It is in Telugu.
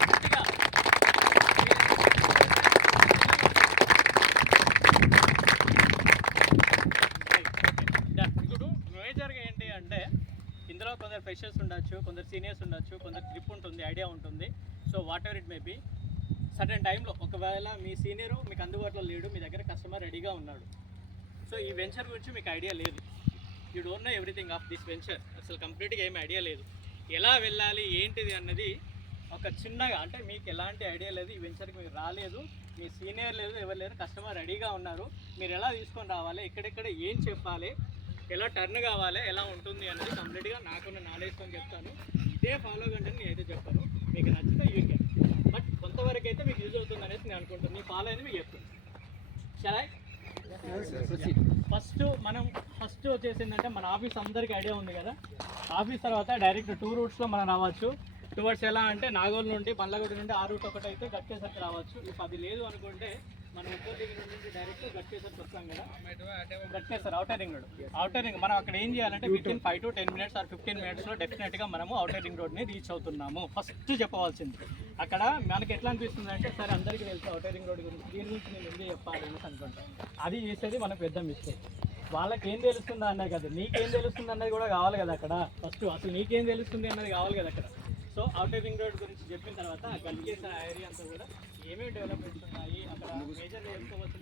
గట్టిగా ఇప్పుడు మేజర్గా ఏంటి అంటే ఇందులో కొందరు ఫ్రెషర్స్ ఉండొచ్చు, కొందరు సీనియర్స్ ఉండొచ్చు, కొందరు గ్రిప్ ఉంటుంది, ఐడియా ఉంటుంది. So whatever it may be, certain టైంలో ఒకవేళ మీ సీనియరు మీకు అందుబాటులో లేడు, మీ దగ్గర కస్టమర్ రెడీగా ఉన్నాడు, సో ఈ వెంచర్ గురించి మీకు ఐడియా లేదు, you don't know everything of this venture, అసలు కంప్లీట్గా ఏమి ఐడియా లేదు, ఎలా వెళ్ళాలి ఏంటిది అన్నది ఒక చిన్నగా, అంటే మీకు ఎలాంటి ఐడియా లేదు, ఈ వెంచర్కి మీరు రాలేదు, మీ సీనియర్ లేదు, ఎవరు లేరు, కస్టమర్ రెడీగా ఉన్నారు, మీరు ఎలా తీసుకొని రావాలి, ఎక్కడెక్కడ ఏం చెప్పాలి, ఎలా టర్న్ కావాలి, ఎలా ఉంటుంది అనేది కంప్లీట్గా నాకున్న నాలెడ్జ్తో చెప్తాను. ఇదే ఫాలో కంటే నేను అయితే చెప్తాను, మీకు నచ్చితే యూ కెన్, బట్ కొంతవరకు అయితే మీకు యూజ్ అవుతుంది అనేసి నేను అనుకుంటాను. మీ ఫాలో అనేది మీకు చెప్తాను. సరే, ఫస్ట్ వచ్చేసిందంటే మన ఆఫీస్ అందరికీ ఐడియా ఉంది కదా. ఆఫీస్ తర్వాత డైరెక్ట్ 2 రూట్స్లో మనం రావచ్చు. టువర్డ్స్ ఎలా అంటే నాగోల్ నుండి బండ్లగూడ నుండి ఆ రూట్ ఒకటి అయితే గట్కేసరికి రావచ్చు. ఇప్పుడు అది లేదు అనుకుంటే మనం ఉప్పల్ దగ్గర నుండి డైరెక్ట్ గట్కేసరికి వస్తాం కదా, Ghatkesar outer ring road. Outer ring మనం అక్కడ ఏం చేయాలంటే వితిన్ 5 to 10 minutes ఆర్ 15 minutesలో డెఫినెట్గా మనము అవుటర్ రింగ్ రోడ్ని రీచ్ అవుతున్నాము. ఫస్ట్ చెప్పవలసింది అక్కడ మనకి ఎట్లా అనిపిస్తుంది అంటే, సరే అందరికీ తెలుసు అవుటర్ రింగ్ రోడ్ గురించి, దీని గురించి నేను ఎందుకు చెప్పాలి అనేసి అనుకుంటాం. అది చేసేది మనకు పెద్ద మిస్టేక్. వాళ్ళకి ఏం తెలుస్తుందా అన్నది కదా, నీకేం తెలుస్తుంది అన్నది కూడా కావాలి కదా అక్కడ. ఫస్ట్ అసలు నీకేం తెలుస్తుంది అన్నది కావాలి కదా అక్కడ. సో అవుటర్ రింగ్ రోడ్ గురించి చెప్పిన తర్వాత గట్కేసర్ ఏరియా అంతా కూడా ఏమేమి డెవలప్మెంట్స్ ఉన్నాయి, అక్కడ మేజర్ చేసుకోవచ్చు.